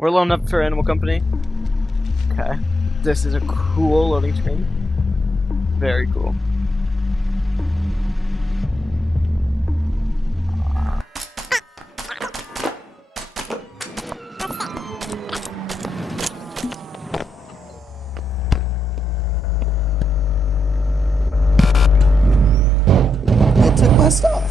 We're loading up for Animal Company. Okay. This is a cool loading screen. Very cool. It took my stuff.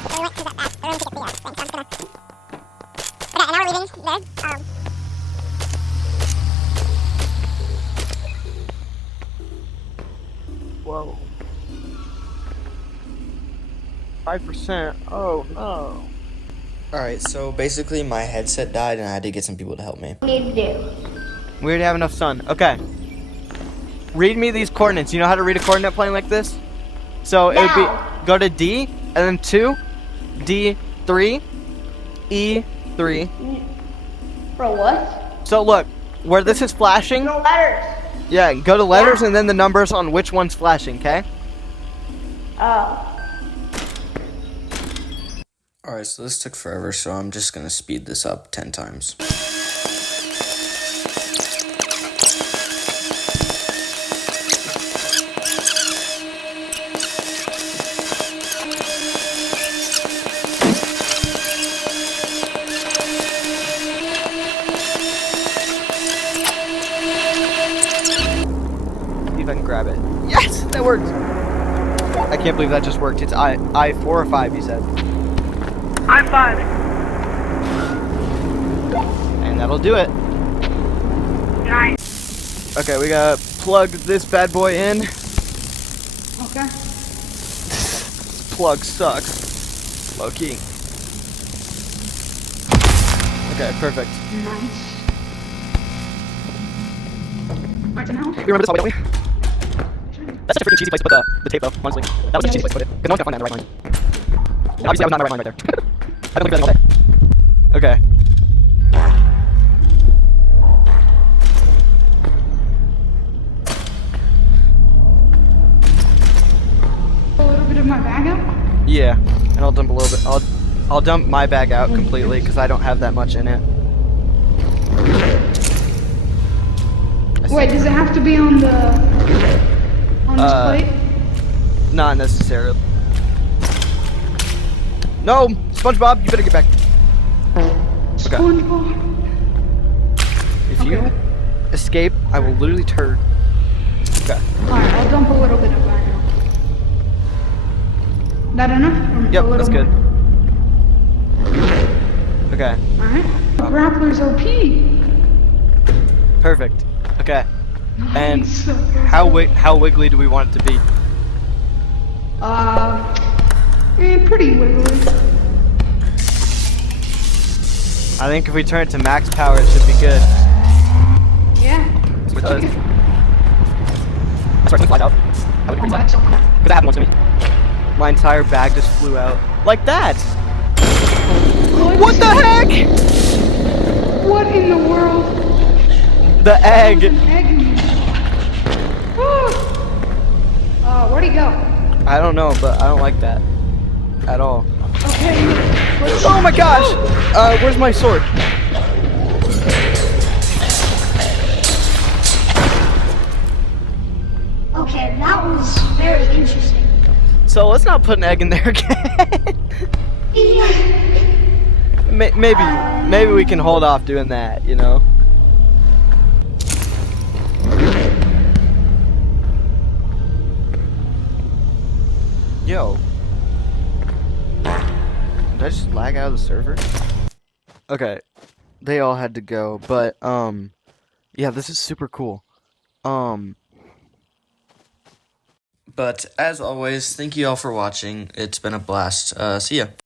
We went to the room to get the thing, so I'm just gonna... Okay, and now we're leaving there. Whoa. 5%. Oh no. Alright, so basically my headset died and I had to get some people to help me. Need to do. We already have enough sun. Okay. Read me these coordinates. You know how to read a coordinate plane like this? So it would be go to D and then 2, D 3, E 3. For what? So look, where this is flashing. No letters. Yeah, go to letters and then the numbers on which one's flashing, okay? Oh. Alright, so this took forever, so I'm just gonna speed this up 10 times. See if I can grab it. Yes, that worked. I can't believe that just worked. It's I4 or 5, you said. I5. And that'll do it. Nice. Okay, we gotta plug this bad boy in. Okay. This plug sucks. Low key. Okay, perfect. Nice. Right now? We remember this hallway, don't we? That's such a freaking cheesy place to put the tape, though, honestly. That was a cheesy place to put it. Because no one's gonna find that in the right line. And obviously, I was not in the right line right there. I've been looking all day. Okay. A little bit of my bag out? Yeah, and I'll dump a little bit. I'll dump my bag out completely because I don't have that much in it. Wait, does it have to be on this plate? Not necessarily. No, SpongeBob, you better get back. Okay. SpongeBob. If you escape, I will literally turd. Okay. Alright, I'll dump a little bit of bag out. That enough? Or Yep, a little that's good. more? Okay. Alright. Grappler's OP. Perfect. Okay. And Nice. how wiggly do we want it to be? Pretty wiggly. I think if we turn it to max power, it should be good. Yeah. With us. That's where it flies out. I would agree with that. Because that happened once to me. My entire bag just flew out. Like that! What the heck? What in the world? The egg! There's an egg in here. Where'd he go? I don't know, but I don't like that. At all. Okay. Oh my gosh! Where's my sword? Okay, that was very interesting. So let's not put an egg in there again. Maybe we can hold off doing that, you know? Yo. Did I just lag out of the server? Okay. They all had to go, but, yeah, this is super cool. But as always, thank you all for watching. It's been a blast. See ya.